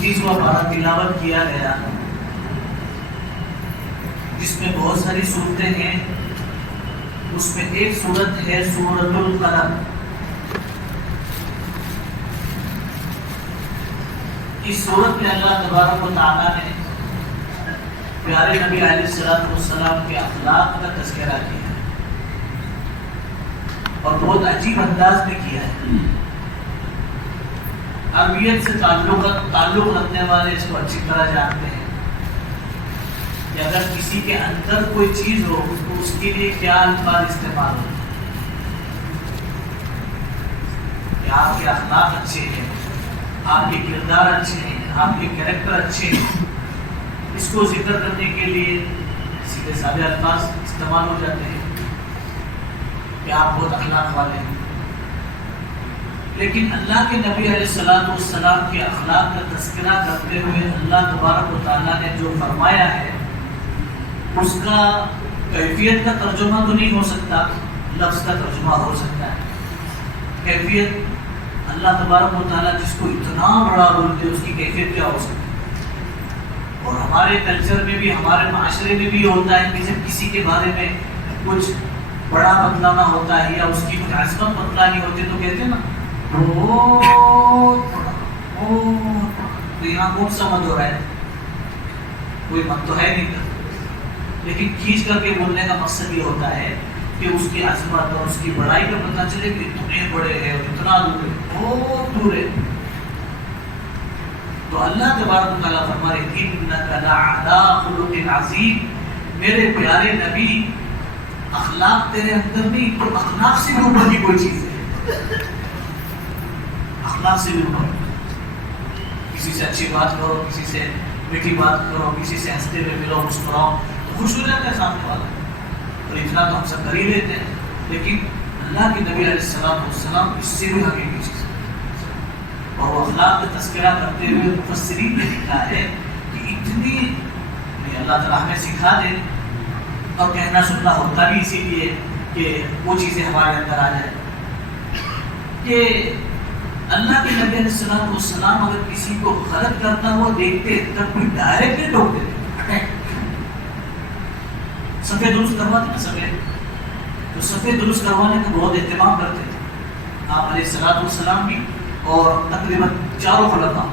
29واں پارہ تلاوت کیا گیا، جس میں بہت ساری صورتیں ہیں. اس میں ایک صورت ہے سورۃ القلم. اس صورت میں اللہ تبارک و تعالیٰ نے پیارے نبی علیہ السلام کے اخلاق کا تذکرہ کیا ہے اور بہت عجیب انداز میں کیا ہے. عربیت سے تعلق رکھنے والے اس کو اچھی طرح جانتے ہیں کہ اگر کسی کے اندر کوئی چیز ہو تو اس کے لیے کیا الفاظ استعمال ہو. کہ آپ کے اخلاق اچھے ہیں، آپ کے کردار اچھے ہیں، آپ کے کریکٹر اچھے ہیں، اس کو ذکر کرنے کے لیے سیدھے سادے الفاظ استعمال ہو جاتے ہیں کہ آپ بہت اخلاق والے ہیں. لیکن اللہ کے نبی علیہ السلام کے اخلاق کا تذکرہ کرتے ہوئے اللہ تبارک و تعالیٰ نے جو فرمایا ہے اس کا کیفیت کا ترجمہ تو نہیں ہو سکتا، لفظ کا ترجمہ ہو سکتا ہے. کیفیت اللہ تبارک و تعالیٰ جس کو اتنا بڑا بولتے اس کی کیفیت کیا ہو سکتی ہے. اور ہمارے کلچر میں بھی، ہمارے معاشرے میں بھی ہوتا ہے کہ جب کسی کے بارے میں کچھ بڑا بتلانا ہوتا ہے یا اس کی کچھ عظمت بتلانی ہوتی ہے تو کہتے ہیں نا تو یہاں کون سا مت ہو رہا ہے؟ کوئی مت تو ہے نہیں، لیکن کھینچ کر کے بولنے کا مقصد یہ ہوتا ہے کہ اس کی عظمت اور اس کی بڑائی کا پتہ چلے کہ اتنے بڑے ہیں اور اتنا دور ہے، بہت دور ہے. تو اللہ تبارک و تعالیٰ فرما رہے ہیں انک لعلی خلق عظیم، میرے پیارے نبی اخلاق تیرے اندر نہیں تو اخلاق سے بھی اوپر کی کوئی چیز ہے. اخلاق سے بھی اوپر، کسی سے اچھی بات کرو، کسی سے میٹھی بات کرو، کسی سے ہنستے ہوئے ملو، مسکراؤ تو خوش ہو جاتا ہے سامنے والا. اور اتنا تو ہم سب کر ہی لیتے ہیں، لیکن اللہ کے نبی علیہ السلام اس سے بھی آگے کی چیز. اور وہ اخلاق کا تذکرہ کرتے ہوئے مفسرین نے لکھا ہے کہ اتنی اللہ تعالیٰ ہمیں سکھا دے، اور کہنا سننا ہوتا بھی اسی لیے کہ وہ چیزیں ہمارے اندر آ جائیں کہ اللہ کے نبی علیہ السلام اگر کسی کو غلط کرتا ہوا دیکھتے تب کوئی ڈائریکٹلی ٹوک دیتے. سفید درست کرواتے نا، سفید تو سفید درست کروانے کا بہت اہتمام کرتے تھے آپ علیہ السلام بھی، اور تقریباً چاروں خلفاء،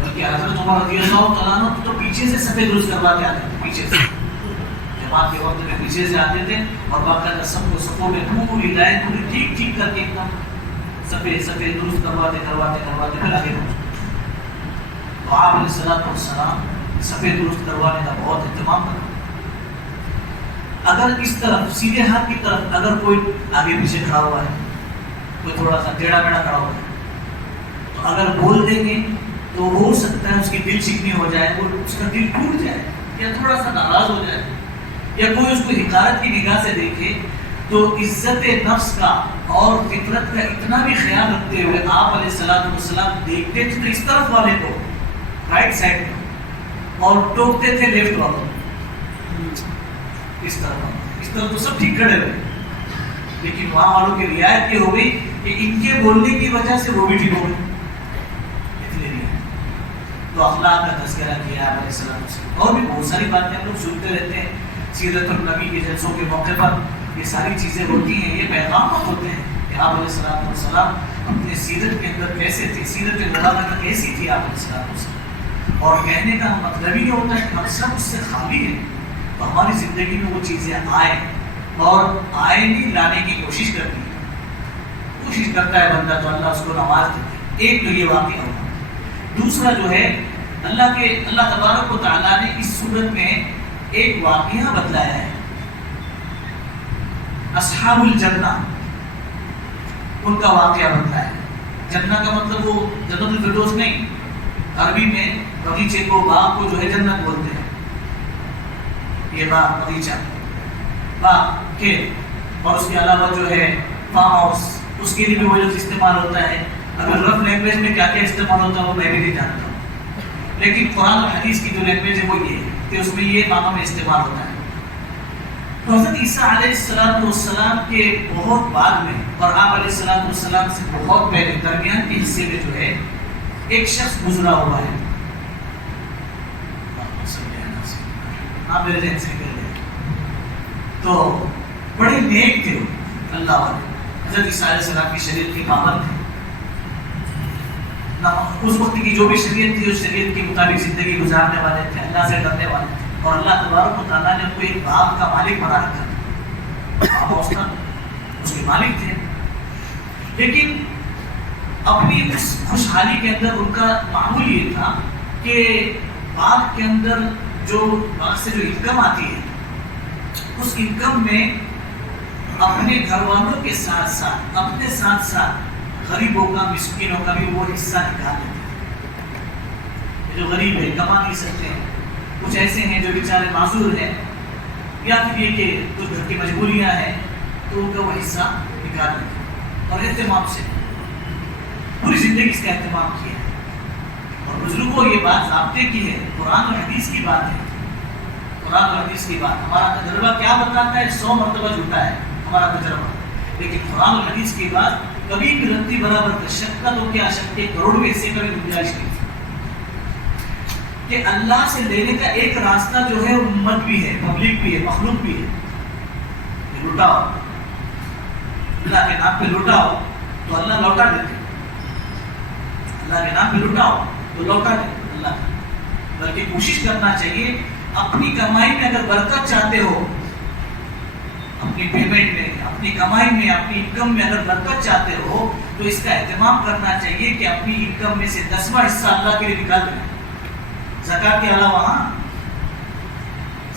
بلکہ حضرت عمر رضی اللہ تعالیٰ عنہ تو پیچھے سے سفید درست کرواتے آتے تھے. پیچھے سے جماعت کے وقت میں پیچھے سے آتے تھے اور باقاعدہ سب کو صفوں میں پوری لائن پوری ٹھیک ٹھیک کر کے ایک دم سفید درست کرواتے پھر آگے پہنچتے. تو آپ علیہ السلام سفید درست کروانے کا بہت اہتمام کرتے. اگر اس طرف سیدھے ہاتھ کی طرف اگر کوئی آگے پیچھے کھڑا ہوا ہے، کوئی تھوڑا سا ٹیڑھا میڑھا کھڑا ہوا ہے، تو اگر بول دیں گے تو ہو سکتا ہے اس کی دل چکنی ہو جائے، وہ اس کا دل ٹوٹ جائے یا تھوڑا سا ناراض ہو جائے، یا کوئی اس کو حقارت کی نگاہ سے دیکھے. تو عزت نفس کا اور فطرت کا اتنا بھی خیال رکھتے ہوئے آپ علیہ السلام دیکھتے تھے تو اس طرف والے کو رائٹ سائڈ میں اور ٹوکتے تھے لیفٹ والوں اس طرح تو سب ٹھیک کھڑے ہوئے، لیکن وہاں والوں کی رعایت یہ ہو گئی کہ ان کے بولنے کی وجہ سے وہ بھی ٹھیک ہو گئے. تو اخلاق کا تذکرہ کیا علیہ السلام سے. اور بھی بہت ساری باتیں ہم لوگ سنتے رہتے ہیں سیرت النبی کے جلسوں کے موقع پر. یہ ساری چیزیں ہوتی ہیں، یہ پیغامات ہوتے ہیں کہ آپ علیہ السلام اپنے سیرت کے اندر کیسے تھے، سیرت مبارکہ کیسی تھی آپ علیہ السلام. اور کہنے کا مطلب ہی یہ ہوتا ہے کہ ہم سب اس سے خالی ہیں، تو ہماری زندگی میں وہ چیزیں آئیں اور آئے نہیں لانے کی کوشش کرتی ہے. کوشش کرتا ہے بندہ تو اللہ اس کو نواز دیتے. ایک تو یہ واقعہ ہوگا. دوسرا جو ہے اللہ تبارک و تعالیٰ نے اس صورت میں ایک واقعہ بتلایا ہے. اصحاب الجنہ ان کا واقعہ بتلایا ہے. جنہ کا مطلب وہ جنت الفردوس نہیں، عربی میں بغیچے کو، باغ کو جو ہے جنت بولتے ہیں. یہ باغ، بغیچہ، باغ کے، اور اس کے علاوہ جو ہے فارم ہاؤس، اس کے لیے بھی وہ لفظ استعمال ہوتا ہے. اگر رف لینگویج میں کیا کیا استعمال ہوتا ہے وہ میں بھی نہیں جانتا ہوں، لیکن قرآن اور حدیث کی جو لینگویج ہے وہ یہ ہے کہ اس میں یہ معنوں میں استعمال ہوتا ہے. تو حضرت عیسیٰ علیہ السلام کے بہت بعد میں اور آپ علیہ السلام سے بہت پہلے درمیان کے حصے میں جو ہے ایک شخص گزرا ہوا ہے، میرے ذہن سے نکل گیا، تو بڑے نیک تھے اللہ والے، حضرت عیسیٰ علیہ السلام کی شریعت کی پابند تھے، اس وقت کی جو بھی شریعت تھی اس شریعت کے مطابق زندگی گزارنے والے تھے، اللہ سے ڈرنے والے تھے، اور اللہ تبارک و تعالیٰ نے ان کو ایک باغ کا مالک بنا رکھا، اس کے مالک تھے، لیکن اپنی اس خوشحالی کے اندر ان کا معمول یہ تھا کہ باغ کے اندر جو باغ سے جو انکم آتی ہے اس انکم میں اپنے گھر والوں کے ساتھ ساتھ اپنے ساتھ ساتھ غریبوں کا مسکینوں کا بھی وہ حصہ نکال لیتے ہیں۔ جو غریب ہے کما نہیں سکتے ہیں، کچھ ایسے ہیں جو بیچارے معذور ہیں، یا پھر یہ کہ کچھ گھر کی مجبوریاں ہیں، تو ان کا وہ حصہ نکال لیتے ہیں، اور اہتمام سے پوری زندگی اس کا اہتمام کیا ہے۔ اور بزرگوں یہ بات ضابطے کی ہے، قرآن اور حدیث کی بات ہے، قرآن اور حدیث کی بات۔ ہمارا تجربہ کیا بتاتا ہے؟ 100 مرتبہ جھوٹا ہے ہمارا تجربہ، لیکن قرآن اور حدیث کی بات کبھی بھی رتی برابر کا شک کا تو کیا شک کے کروڑ حصے کا بھی گنجائش نہیں تھی کہ اللہ سے لینے کا ایک راستہ جو ہے امت بھی ہے، پبلک بھی ہے، مخلوق بھی ہے، لوٹاؤ اللہ کے نام پہ لوٹاؤ تو اللہ لوٹا دیتے، اللہ کے نام پہ لوٹاؤ تو لوٹا دیتے اللہ، بلکہ کوشش کرنا چاہیے اپنی کمائی میں اگر برکت چاہتے ہو، اپنی پیمنٹ میں، اپنی کمائی میں، اپنی انکم میں اگر برکت چاہتے ہو تو اس کا اہتمام کرنا چاہیے کہ اپنی انکم میں سے 10واں حصہ اللہ کے لیے نکال دیں، زکات کے علاوہ۔ ہاں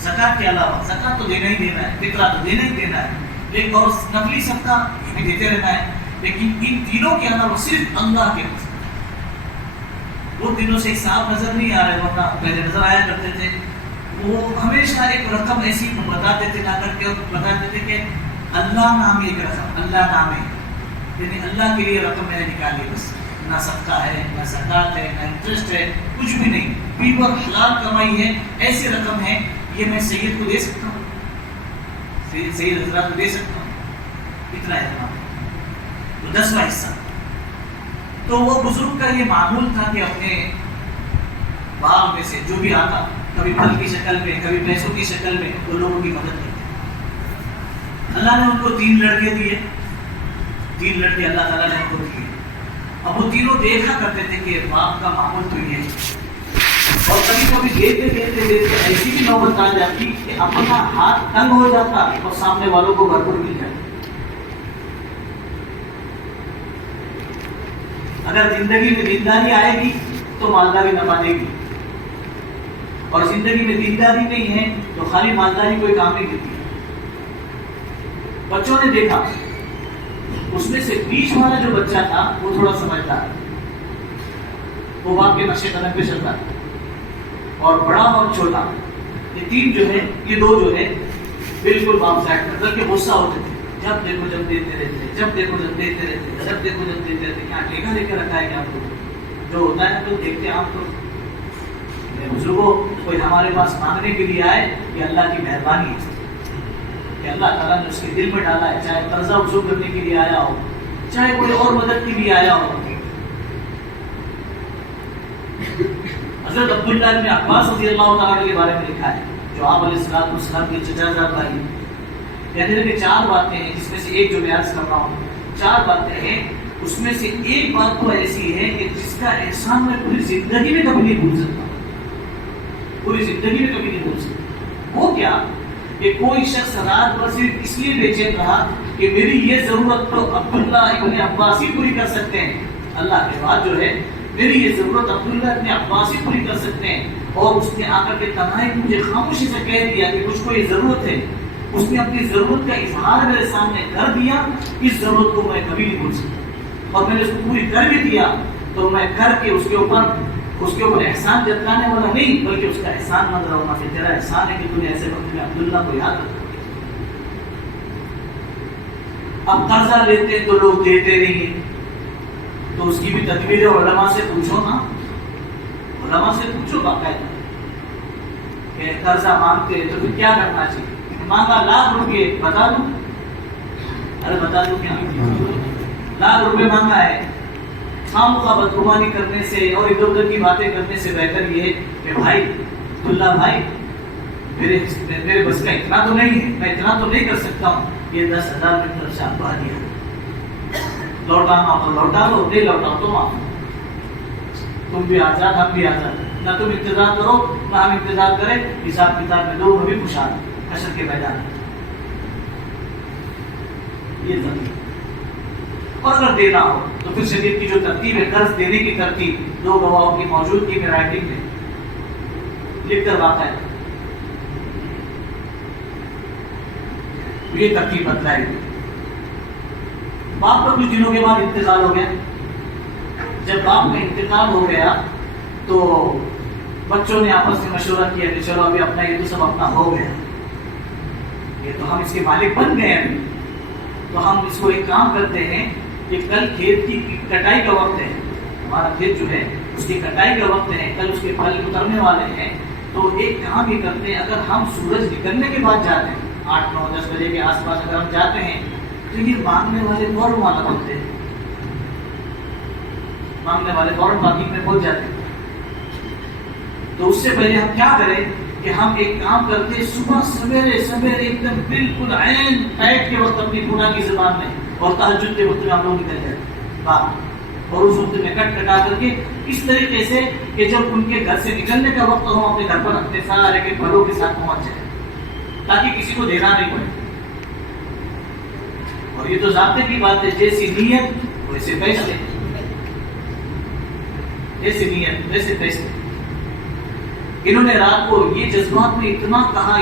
زکات کے علاوہ، زکات تو دینا ہی دینا ہے، فطرہ تو دینا ہی دینا ہے، لیکن اور نقلی صدقہ یہ بھی دیتے رہنا ہے، لیکن ان تینوں کے علاوہ صرف اللہ کے رسول۔ وہ دنوں سے ایک صاحب نظر نہیں آ رہے، ورنہ پہلے نظر آیا کرتے تھے، وہ ہمیشہ ایک رقم ایسی بتاتے تھے لا کر کے، اور بتاتے تھے کہ اللہ نام ایک رقم، اللہ نام ہے، یعنی اللہ کے لیے رقم میں نے نکالی، بس نہ صدقہ ہے، نہ زکات ہے، نہ انٹرسٹ ہے، کچھ بھی نہیں، پیور حلال کمائی ہے، ایسی رقم ہے یہ میں سید کو دے سکتا ہوں، سید حضرات کو دے سکتا ہوں، اتنا اہتمام تو 10واں حصہ۔ تو وہ بزرگ کا یہ معمول تھا کہ اپنے باغ میں سے جو بھی آتا، کبھی پھل کی شکل میں، کبھی پیسوں کی شکل میں، وہ لوگوں کی مدد کرتے۔ اللہ نے ان کو 3 لڑکے دیے، 3 لڑکے اللہ تعالیٰ نے ان کو دیے۔ اب وہ تینوں دیکھا کرتے تھے کہ باپ کا معمول تو یہ ہے، اور کبھی کبھی دیکھتے دیکھتے دیکھتے ایسی بھی نوبت آ جاتی کہ اپنا ہاتھ تنگ ہو جاتا اور سامنے والوں کو بھرپور مل جاتا۔ اگر زندگی میں دینداری آئے گی تو مالداری نہ پانے گی، اور زندگی میں دینداری نہیں ہے تو خالی مالداری کوئی کام نہیں دیتی۔ بچوں نے دیکھا، اس میں سے بیچ والا جو بچہ تھا وہ تھوڑا سمجھدار، وہ باپ کے نقشے قدم پہ چلتا، اور بڑا اور چھوٹا یہ 3 جو ہے، یہ 2 جو ہے بالکل باپ سے کر کے غصہ ہوتے تھے، جب دیکھو جب دیتے رہتے، جب دیکھو جب دیتے رہتے، جب دیکھو جب دیتے رہتے، کیا ٹھیکا لے کے رکھا ہے کیا آپ کو؟ جو ہوتا ہے تو دیکھتے آپ تو بزرگوں، کوئی ہمارے پاس مانگنے کے لیے آئے، یہ اللہ کی مہربانی ہے کہ اللہ تعالیٰ نے اس کے دل میں ڈالا ہے، چاہے قرضہ وصول کرنے کے لیے آیا ہو، چاہے کوئی اور مدد کے لیے آیا ہو۔ حضرت عبداللہ بن عباس رضی اللہ تعالیٰ کے بارے میں لکھا ہے، جو آپ علیہ السلام کے چچا زاد بھائی، کہتے ہیں کہ 4 باتیں ہیں، جس میں سے ایک جو میں عرض کر رہا ہوں، 4 باتیں ہیں، اس میں سے ایک بات تو ایسی ہے کہ جس کا احسان میں پوری زندگی میں کبھی نہیں بھول سکتا، پوری زندگی میں کبھی نہیں بھول سکتا۔ وہ کیا کہ کوئی شخص رات بھر صرف اس لیے بے چین رہا کہ میری یہ ضرورت تو عبداللہ ابن عباس ہی پوری کر سکتے ہیں، اللہ کے بعد جو ہے میری یہ ضرورت عبداللہ ابن عباس ہی پوری کر سکتے ہیں، اور اس نے آ کر کے تنہائی مجھے خاموشی سے کہہ دیا کہ مجھ کو یہ ضرورت ہے، اس نے اپنی ضرورت کا اظہار میرے سامنے کر دیا، اس ضرورت کو میں کبھی نہیں بھول سکتا، اور میں نے اس کو پوری کر بھی دیا، تو میں کر کے اس کے اوپر احسان جتلانے والا نہیں، بلکہ اس کا احسان مند رہوں گا کہ تیرا احسان ہے کہ تو نے ایسے وقت میں عبداللہ کو یاد رکھا۔ اب قرضہ لیتے تو لوگ دیتے نہیں ہیں، تو اس کی بھی تدبیر علماء سے پوچھو نا، علماء سے پوچھو باقاعدہ کہ قرضہ مانگتے تو پھر کیا کرنا چاہیے؟ مانگا 1,00,000 روپے، بتا دوں؟ ارے بتا دوں کیا؟ 1,00,000 روپے مانگا ہے، خامخواہ بدگمانی کرنے سے اور ادھر ادھر کی باتیں کرنے سے بہتر یہ ہے کہ بھائی عبداللہ بھائی میرے بس کا اتنا تو نہیں ہے، میں اتنا تو نہیں کر سکتا ہوں، یہ 10,000 کی طرف سے آپ کو دیا، لوٹانا تو لوٹا لو، نہیں لوٹاؤ تو معاف، تم بھی آزاد ہم بھی آزاد، نہ تم انتظار کرو نہ ہم انتظار کریں، حساب کتاب میں دو بھی خوشحال حشر کے میدان۔ یہ ترتیب، اور اگر دینا ہو تو پھر شریعت کی جو ترتیب ہے، قرض دینے کی ترتیب 2 گواہوں کی موجودگی میں رائٹنگ میں لکھ کر واقع ہے، یہ ترتیب بتلائی گئی۔ باپ کا کچھ دنوں کے بعد انتقال ہو گیا، جب باپ کا انتقال ہو گیا تو بچوں نے آپس میں مشورہ کیا کہ چلو ابھی اپنا یہ تو سب اپنا ہو گیا، یہ تو ہم اس کے مالک بن گئے ہیں، تو ہم اس کو ایک کام کرتے ہیں کہ کل کھیت کی کٹائی کا وقت ہے، ہمارا کھیت جو ہے اس کی کٹائی کا وقت ہے، کل اس کے پھل اترنے والے ہیں، تو ایک کام یہ کرتے ہیں، اگر ہم سورج نکلنے کے بعد جاتے ہیں 8, 9, 10 بجے کے آس پاس اگر ہم جاتے ہیں تو یہ مانگنے والے فوراً والا بنتے ہیں، مانگنے والے فوراً باقی میں پہنچ جاتے ہیں۔ تو اس سے پہلے ہم کیا کریں کہ ہم ایک کام کرتے، صبح سویرے سویرے ایک دم بالکل عین پیٹ کے وقت اپنی گناہ کی زبان میں اور تہجد کے وقت میں ہم لوگ نکل جاتے باپ، اور اس وقت میں کٹ کٹا کر کے اس طریقے سے کہ جب ان کے گھر سے نکلنے کا وقت ہم اپنے گھر پر اپنے سارے کے پھلوں کے ساتھ پہنچ جائیں تاکہ کسی کو دینا نہیں پڑے۔ اور یہ تو ضابطے کی بات ہے، جیسی نیت ویسے پیسے، جیسی نیت ویسے پیسے۔ انہوں نے رات کو یہ جذبات میں اتنا کہا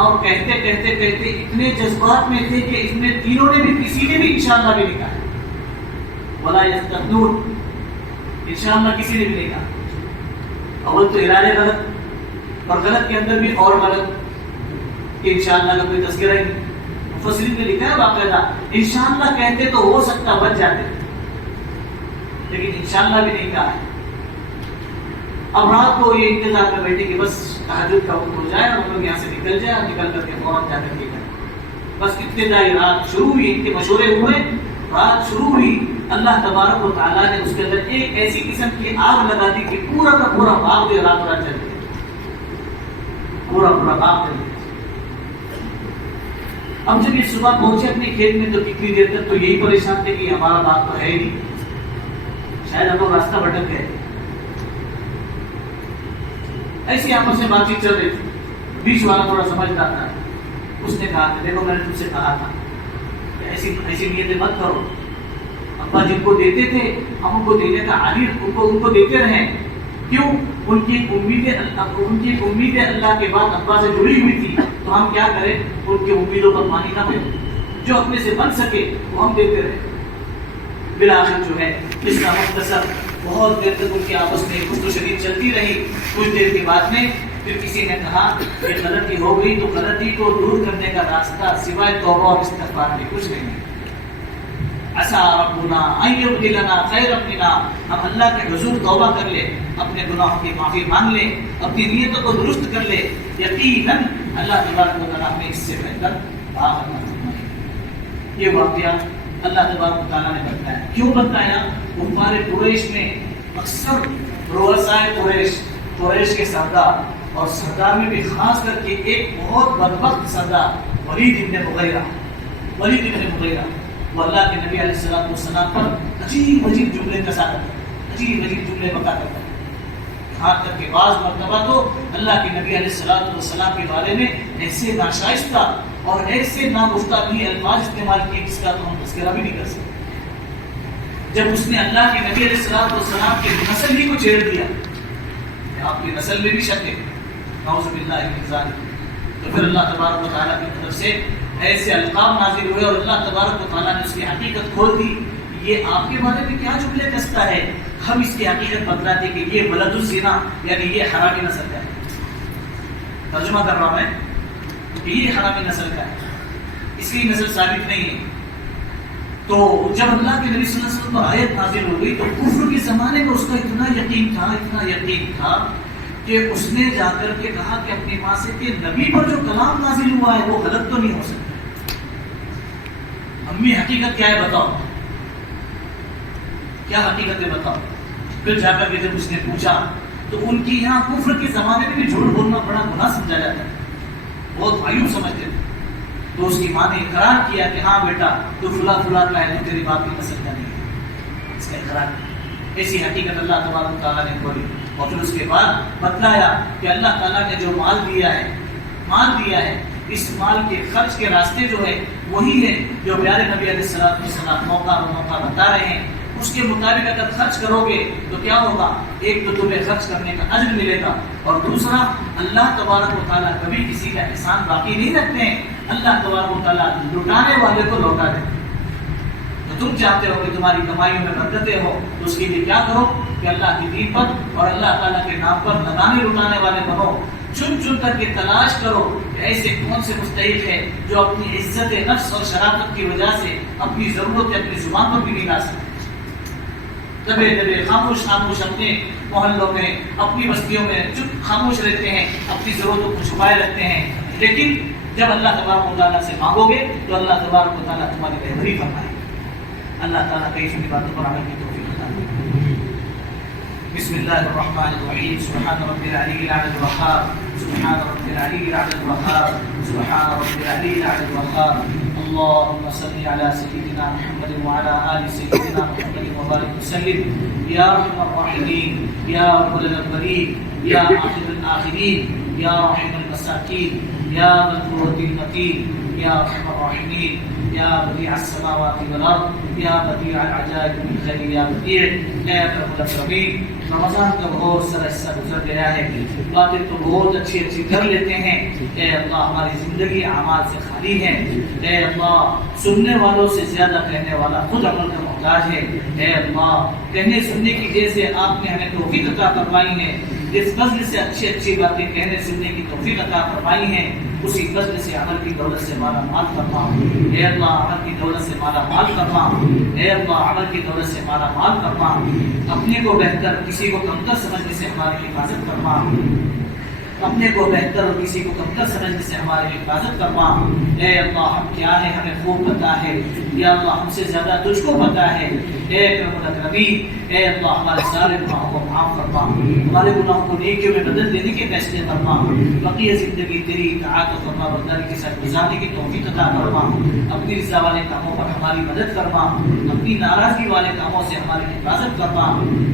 اور کہتے کہتے کہتے اتنے جذبات میں تھے کہ اس میں تینوں نے بھی کسی نے بھی انشاءاللہ بھی نہیں کہا، ولا یستثنون، انشاءاللہ کسی نے بھی نہیں کہا۔ اول تو ارادے غلط، اور غلط کے اندر بھی اور غلط کہ انشاءاللہ کا کوئی تذکرہ ہی نہیں۔ مفسرین نے لکھا ہے باقاعدہ انشاءاللہ کہتے تو ہو سکتا بچ جاتے، لیکن انشاءاللہ بھی نہیں کہا ہے۔ اب رات کو یہ انتظار کر بیٹھے کہ بس تہجد کا وقت ہو جائے اور ہم لوگ یہاں سے نکل جائے، اور نکل کر کے فوراً جا کر کے کریں۔ بس ابتدائی رات شروع ہوئی، ان کے مشورے ہوئے، رات شروع ہوئی، اللہ تبارک و تعالیٰ نے اس کے اندر ایک ایسی قسم کی آگ لگا دی کہ پورا کا پورا باغ جو رات رات چل گیا، پورا باغ چل گیا۔ اب جب یہ صبح پہنچے اپنے کھیت میں تو کتنی دیر تک تو یہی پریشان تھے کہ ہمارا باغ تو ہے ہی نہیں، شاید ہم لوگ راستہ بھٹک گئے۔ ایسی آپس میں بات چیت چل رہی تھی، بیچ والا تھوڑا سمجھدار تھا، اس نے کہا کہ دیکھو میں نے تم سے کہا تھا کہ ایسی نیتیں مت کرو، ابا جن کو دیتے تھے ہم ان کو دینے کا عادی ان کو دیتے رہیں، کیوں؟ ان کی امیدیں اللہ کے بعد ابا سے جڑی ہوئی تھی، تو ہم کیا کریں ان کی امیدوں پر پانی نہ پھینکیں، جو اپنے سے بن سکے وہ ہم دیتے رہیں۔ بالآخر جو ہے اس کا مختصر بہت دیر تک ان کی آپس میں گفت شدید چلتی رہی۔ کچھ دیر کے بعد میں پھر کسی نے کہا کہ غلطی ہو گئی تو غلطی کو دور کرنے کا راستہ سوائے توبہ اور استغفار کے کچھ نہیں ہے۔ عسیٰ ربنا ان یبدلنا خیرا منہا، ہم اللہ کے حضور توبہ کر لیں، اپنے گناہوں کی معافی مانگ لیں، اپنی نیتوں کو درست کر لیں، یقیناً اللہ تبارک و تعالیٰ ہمیں اس سے بہتر عطا فرمائے۔ یہ واقعہ اللہ تبارک و تعالیٰ نے بتایا۔ کیوں بتایا؟ کفار قریش میں اکثر رؤسائے قریش کے سردار، اور سردار میں بھی خاص کر کے ایک بہت بدبخت سردار ولید ابن مغیرہ، وہ اللہ کے نبی علیہ السلام پر عجیب جملے کسا کرتا ہے، عجیب جملے بتا کرتا ہے، یہاں تک کہ بعض مرتبہ تو اللہ کے نبی علیہ السلام کے بارے میں ایسے ناشائستہ اور ایسے ناگفتگی الفاظ استعمال کیے جس کا تو ہم تذکرہ بھی نہیں کر سکتے۔ جب اس نے اللہ کے نبی علیہ السلام کی نسل ہی کو چھیڑ دیا کہ آپ کی نسل میں بھی شک ہے، نعوذ باللہ من ذالک، تو پھر اللہ تبارک و تعالیٰ کی طرف سے ایسے القاب نازل ہوئے اور اللہ تبارک و تعالیٰ نے اس کی حقیقت کھول دی۔ یہ آپ کے بارے میں کیا جملے کستا ہے؟ ہم اس کی حقیقت بتلاتے کہ یہ ولد الزنا یعنی یہ حرامی نسل کا ہے، ترجمہ کر رہا ہوں میں کہ یہ حرامی نسل کا ہے، اس کی نسل ثابت نہیں ہے۔ تو جب اللہ کے نبی صلی اللہ علیہ وسلم پر آیت نازل ہو گئی تو کفر کے زمانے میں اس کا اتنا یقین تھا کہ اس نے جا کر کے کہا کہ اپنی ماں سے کہ نبی پر جو کلام نازل ہوا ہے وہ غلط تو نہیں ہو سکتا، امی حقیقت کیا ہے بتاؤ۔ کیا حقیقت ہے بتاؤ؟ پھر جا کر کے جب اس نے پوچھا تو ان کی یہاں کفر کے زمانے میں بھی جھوٹ بولنا بڑا گناہ سمجھا جاتا ہے، بہت مایوس سمجھتے تھے. تو اس کی ماں نے اقرار کیا کہ ہاں بیٹا تو فلاں فلاں کا ہے، تو تیری باپ کی نسل کا نہیں ہے. اس کا اقرار کیا. ایسی حقیقت اللہ تبارک و تعالیٰ نے کھولی اور پھر اس کے بعد بتلایا کہ اللہ تعالیٰ نے جو مال دیا ہے اس مال کے خرچ کے راستے جو ہے وہی ہے جو پیارے نبی علیہ السلام موقع بتا رہے ہیں. اس کے مطابق اگر خرچ کرو گے تو کیا ہوگا؟ ایک تو تمہیں خرچ کرنے کا اجر ملے گا، اور دوسرا اللہ تبارک و تعالیٰ کبھی کسی کا احسان باقی نہیں رکھتے ہیں. اللہ تبارک و تعالیٰ لٹانے والے کو لوٹا دیں. تو تم چاہتے ہو کہ تمہاری کمائیوں میں برکتیں ہو تو اس کے لیے کیا کرو کہ اللہ کے دین پر اور اللہ تعالیٰ کے نام پر لگانے لٹانے والے بنو. چن کر کے تلاش کرو کہ ایسے کون سے مستحق ہے جو اپنی عزت نفس اور شرافت کی وجہ سے اپنی ضرورت اپنی زبان پر بھی نہیں لا سکتے. دبے خاموش اپنے محلوں میں اپنی بستیوں میں چپ خاموش رہتے ہیں، اپنی ضرورتوں کو چھپائے رکھتے ہیں. لیکن جب اللہ تبارک و تعالیٰ سے مانگو گے تو اللہ تبارک و تعالیٰ تمہاری بہتری فرمائے. اللہ تعالیٰ کئی سنی باتوں پر عمل کی توفیق عطا فرمائے. بسم اللہ الرحمن الرحیم. سبحان رب العلی الاعلی الوهاب، سبحان رب العلی الاعلی الوهاب، سبحان رب العلی الاعلی الوهاب. اللهم صل على سيدنا محمد وعلى آل سيدنا محمد وبارك وسلم. يا ارحم الراحمين، يا اول الاولين، يا آخر الآخرين، يا رحم المساكين، يا ذا القوة المتين، يا ارحم الراحمين، يا بديع السماوات والارض، يا بديع العجائب من خير، يا بديع. اے اکرم الاکرمین، رمضان کا بہت سارا حصہ گزر گیا ہے، باتیں تو بہت اچھی کر لیتے ہیں. اے اللہ ہماری زندگی اعمال سے خالی ہے. اے اللہ سننے والوں سے زیادہ کہنے والا خود عمل کا محتاج ہے. اے اللہ کہنے سننے کی جیسے آپ نے ہمیں توفیق عطا فرمائی ہے، جس فضل سے اچھی باتیں کہنے سننے کی توفیق عطا فرمائی ہیں، اسی فضل سے عمل کی دولت سے مالا مال فرما. اے اللہ عمل کی دولت سے مالا مال فرما. اے اللہ عمل کی دولت سے مالا مال فرما. اپنے کو بہتر کسی کو کمتر سمجھنے سے ہماری حفاظت فرما. اپنے کو بہتر اور کسی کو کمتر سمجھنے سے ہماری حفاظت فرما. اے اللہ ہم کیا ہے ہمیں خوب پتا ہے، یا اللہ ہم سے زیادہ تجھ کو پتا ہے. اے اکرم الاکرمین، اے اللہ ہمارے سارے گناہوں کو معاف فرما، ہمارے گناہوں کو نیکیوں میں بدل دینے کے فیصلے فرما. بقیہ زندگی تیری اطاعت و فرما برداری کے ساتھ گزارنے کی توفیق عطا فرما. اپنی رضا والے کاموں پر ہماری مدد فرما، اپنی ناراضگی والے کاموں سے ہماری حفاظت فرما.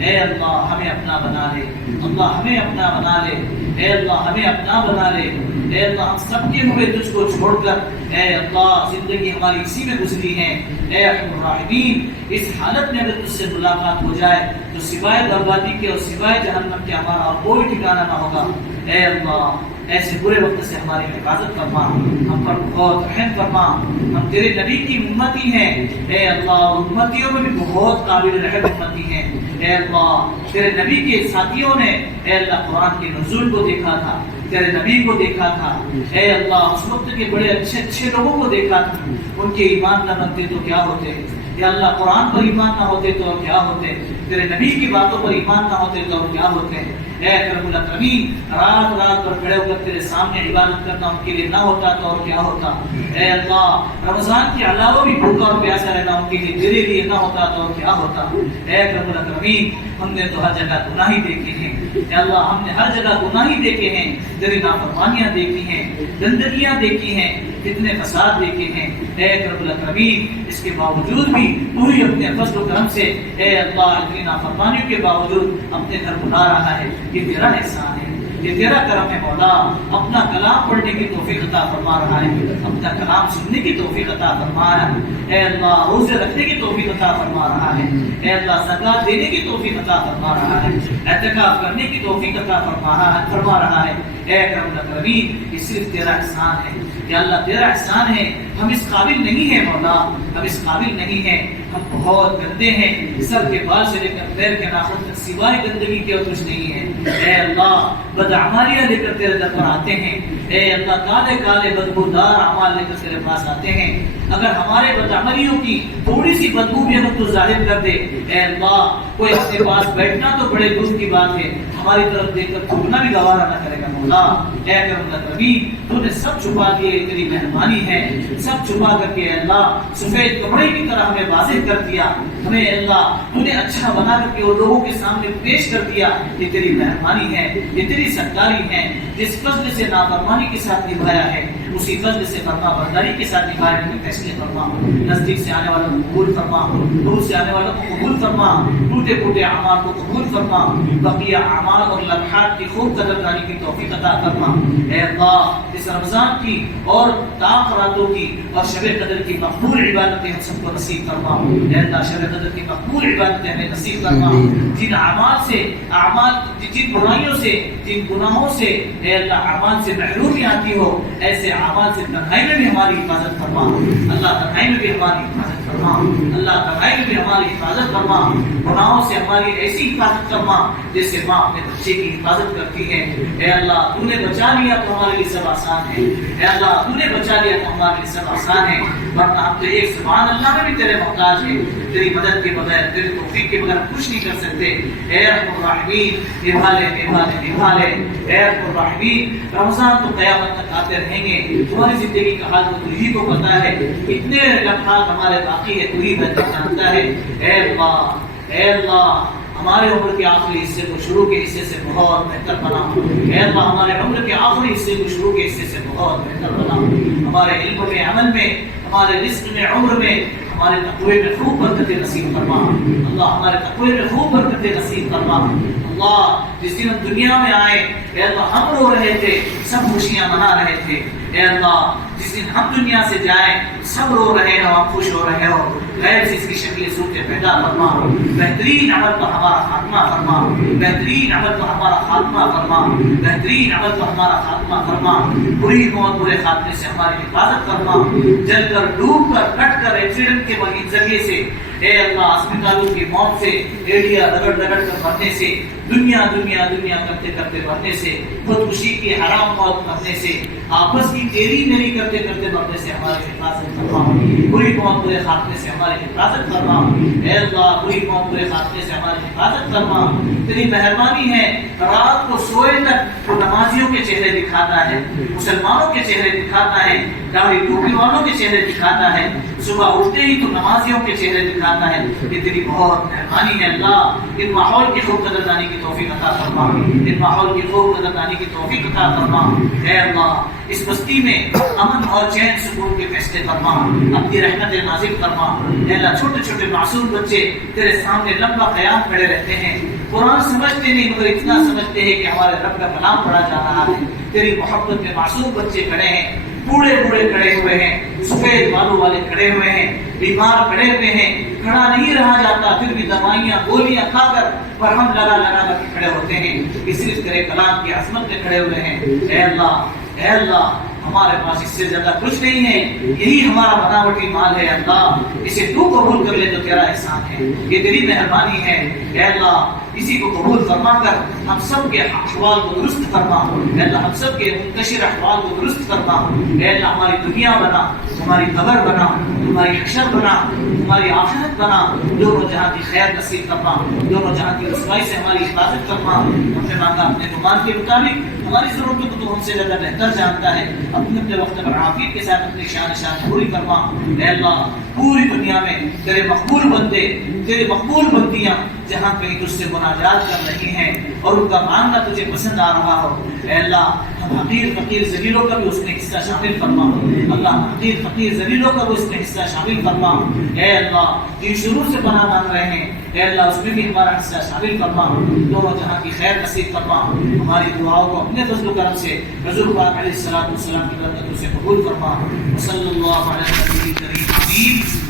اے اللہ ہمیں اپنا بنا لے، اللہ ہمیں اپنا بنا لے. اے اللہ ہمیں اپنا بنا لے. اے اللہ ہم سب کے ہوئے تجھ کو چھوڑ کر اے اللہ زندگی ہماری اسی میں گزری ہے. اے ارحم الراحمین، اس حالت میں اگر تجھ سے ملاقات ہو جائے تو سوائے بربادی کے اور سوائے جہنم کے ہمارا اور کوئی ٹھکانہ نہ ہوگا. اے اللہ ایسے برے وقت سے ہماری حفاظت فرما، ہم پر بہت رحم فرما. ہم تیرے نبی کی امتی ہیں. اے اللہ امتیوں میں بھی بہت قابل رحم امتی ہیں. اے اللہ تیرے نبی کے ساتھیوں نے اے اللہ قرآن کے نزول کو دیکھا تھا، تیرے نبی کو دیکھا تھا. اے اللہ اس وقت کے بڑے اچھے لوگوں کو دیکھا تھا. ان کے ایمان نہ بنتے تو کیا ہوتے، یا اللہ قرآن پر ایمان نہ ہوتے تو کیا ہوتے، تیرے نبی کی باتوں پر ایمان نہ ہوتے تو کیا ہوتے. اے اکرم الاکرمین، رات پر کھڑے ہو کر تیرے سامنے عبادت کرنا ان کے لیے نہ ہوتا تو اور کیا ہوتا. اے اللہ رمضان کے علاوہ بھی بھوکا اور پیاسا رہنا ان کے لیے تیرے لیے نہ ہوتا تو اور کیا ہوتا. اے اکرم الاکرمین، ہم نے تو ہر جگہ گناہی دیکھے ہیں. اے اللہ ہم نے ہر جگہ گناہی دیکھے ہیں، تیری نافرمانیاں دیکھی ہیں، گندگیاں دیکھی ہیں، کتنے فساد دیکھے ہیں. اے اکرم الاکرمین، اس کے باوجود بھی تو ہی اپنے فضل و کرم سے اے اللہ اتنی نافرمانیوں کے باوجود اپنے گھر بلا رہا ہے. یہ تیرا احسان ہے، یہ تیرا کرم ہے مولا. اپنا کلام پڑھنے کی توفیق عطا فرما رہا ہے، اپنا کلام سننے کی توفیق عطا فرما رہا ہے. اے اللہ روزے رکھنے کی توفیق عطا فرما رہا ہے. اے اللہ زکات دینے کی توفیق عطا فرما رہا ہے، اعتکاف کرنے کی توفیق عطا فرما رہا ہے. اے اکرم الاکرمین، یہ صرف تیرا احسان ہے. یا اللہ تیرا احسان ہے، ہم اس قابل نہیں ہیں مولا، ہم اس قابل نہیں ہیں. ہم بہت گندے ہیں، سر کے بال سے لے کر پیر کے ناخن تک سوائے گندگی کے اور کچھ نہیں ہے. اے اللہ بدعمالیاں لے کر تیرے در پر آتے ہیں. اے اللہ کالے بدبودار اعمال لے کر تیرے پاس آتے ہیں. اگر ہمارے بدعملیوں کی تھوڑی سی بدبو بھی اگر تو ظاہر کر دے، اے اللہ کوئی اپنے پاس بیٹھنا تو بڑے دور کی بات ہے، ہماری طرف دیکھ کر تھوکنا بھی گوارا نہ کرے گا مولا۔ اے کرم الکریم، تو نے سب چھپا دیے، تیری مہربانی ہے، سب چھپا کر کے اے اللہ سفید کپڑے کی طرح ہمیں واضح کر دیا، ہمیں اے اللہ تو نے اچھا بنا کر کے وہ لوگوں کے سامنے پیش کر دیا۔ یہ تیری مہربانی ہے، یہ تیری سرکاری ہے، جس فضل سے نافرمانی کے ساتھ نبھایا ہے اسی فضل سے فرما برداری کے ساتھ نبھایا ہے، فیصلے فرما، نزدیک سے آنے والوں کو قبول فرما، دور سے آنے والوں کو قبول فرما، ٹوٹے پھوٹے اعمال کو قبول فرما، بقیہ اعمال اور لمحات کی خوب قدردانی کی توفیق عطا فرما۔ اے اللہ اس رمضان کی اور طاق راتوں کی اور شب قدر کی مقبول عبادتیں ہم سب کو نصیب فرما۔ اے اللہ شب قدر کی مقبول عبادتیں ہمیں نصیب فرما، جن اعمال سے جن برائیوں سے جن گناہوں سے اے اللہ اعمال سے محرومی آتی ہو، ایسے اعمال سے تنہائی میں بھی ہماری حفاظت فرما، اللہ تنہائی میں بھی ہماری حفاظت فرما، اللہ تنہائی میں بھی ہماری حفاظت فرما، گناہوں سے ہماری ایسی حفاظت فرما جیسے ماں اپنے بچے کی حفاظت کرتی ہے۔ اے اللہ تو نے بچا لیا تو ہمارے لیے سب آسان ہے، اے اللہ تو نے بچا لیا تو ہمارے لیے سب آسان ہے، ورنہ ہم تو ایک سبحان اللہ میں بھی تیرے محتاج ہیں، تیری مدد کے بغیر تیری توفیق کے بغیر کچھ نہیں کر سکتے۔ اے ارحم الراحمین نبھا لے، اے ارحم الراحمین رمضان تو قیامت تک آتے رہیں گے، تمہاری زندگی کا حال تو تجھی کو پتا ہے، کتنے لمحات ہمارے باقی ہے تو ہی بہتر جانتا ہے۔ اے اللہ ہمارے عمر کے آخری حصے کو شروع کے حصے سے بہت بہتر بنا، اے اللہ ہمارے عمر کے آخری حصے کو شروع کے حصے سے بہت بہتر بنا، ہمارے علم میں، عمل میں، ہمارے رزق میں، عمر میں، ہمارے تقوی میں خوب برکت نصیب فرما، اللہ ہمارے تقوی میں خوب برکت نصیب فرما۔ اللہ جس دن ہم دنیا میں آئے اے اللہ ہم رو رہے تھے، سب خوشیاں منا رہے تھے، اے اللہ جس دن ہم دنیا سے جائیں سب رو رہے ہو، ہم خوش ہو رہے ہو، غیر سے اس کی شکل صورت پیدا فرما، بہترین عمل پر ہمارا خاتمہ فرما، بہترین عمل پر ہمارا خاتمہ فرما، بہترین عمل پر ہمارا خاتمہ فرما، بری موت برے خاتمے سے ہماری حفاظت فرما، جل کر ڈوب کر کٹ کر ایکسیڈنٹ کے ذریعے سے اے اللہ اسپتالوں کی موت سے، ایڑیا رگڑ رگڑ کر مرنے سے، دنیا کرتے کرتے مرنے سے، خودکشی کی حرام موت مرنے سے، آپس کی تیری میری کرتے کرتے مرنے سے ہماری حفاظت فرما، بری موت برے خاتمے سے ہماری حفاظت فرما، اے اللہ بری موت برے خاتمے سے ہماری حفاظت فرما۔ تیری مہربانی ہے رات کو سوئے تک وہ نمازیوں کے چہرے دکھاتا ہے، مسلمانوں کے چہرے دکھاتا ہے، داڑھی ٹوپی والوں کے چہرے دکھاتا ہے، صبح اٹھتے ہی تو نمازیوں کے چہرے دکھاتا ہے۔ یہ تیری بہت مہربانی ہے اللہ، ان ماحول کی خوب قدردانی کی توفیق عطا فرما، ان ماحول کی خوب قدردانی کی توفیق عطا فرما۔ اے اللہ اس بستی میں امن اور چین سکون کے فیصلے فرما، اپنی رحمت نازل فرما۔ اے اللہ چھوٹے چھوٹے معصوم بچے تیرے سامنے لمبا قیام کھڑے رہتے ہیں، قرآن سمجھتے نہیں مگر اتنا سمجھتے ہیں کہ ہمارے رب کا کلام پڑھا جا رہا ہے، تیری محبت میں معصوم بچے کھڑے ہیں، بوڑھے کھڑے ہوئے ہیں، سفید بالوں والے کھڑے ہوئے ہیں، بیمار کھڑے ہوئے ہیں، کھڑا نہیں رہا جاتا پھر بھی دوائیاں گولیاں کھا کر مرہم لگا کر کھڑے ہوتے ہیں، اس لیے تیرے کلام کی عظمت میں کھڑے ہوئے ہیں۔ اے اللہ ہمارے پاس اس سے زیادہ کچھ نہیں ہے، یہی ہمارا بناوٹی مال ہے اللہ، اسے تو قبول کر لے تو تیرا احسان ہے، یہ تیری مہربانی ہے۔ اے اللہ اسی کو قبول فرما کر ہم سب کے احوال کو درست فرما، اے اللہ ہم سب کے منتشر احوال کو درست فرما، اے اللہ ہماری دنیا بنا، ہماری قبر بنا، ہماری حشر بنا، ہماری آخرت بنا، دونوں جہاں کی خیر نصیب فرما، دونوں جہاں کی رسوائی سے ہماری حفاظت فرما۔ ہم نے مانگا اپنے گمان کے مطابق، ہماری ضرورتوں کو تو ہم سے زیادہ بہتر جانتا ہے، اپنے وقت پر عافیت کے ساتھ اپنی شان پوری فرما۔ اے اللہ پوری دنیا میں تیرے مقبول بندے، تیرے مقبول بندیاں جہاں کہیں تجھ سے مناجات کر رہی ہیں اور ان کا مانگنا تجھے پسند آ رہا ہو، اے اللہ ہم حقیر فقیر ذلیلوں کا بھی اس میں حصہ شامل فرما، اللہ حقیر فقیر ذلیلوں کا بھی اس میں حصہ شامل فرما۔ اے اللہ جن شروع سے پناہ مانگ رہے ہیں اے اللہ اس میں بھی ہمارا حصہ شامل فرما، دونوں جہاں کی خیر نصیب فرما، ہماری دعاؤں کو اپنے فضل و کرم سے حضور پاک علیہ الصلوۃ والسلام کی برکتوں سے قبول فرما۔ صلی اللہ علیہ وسلم۔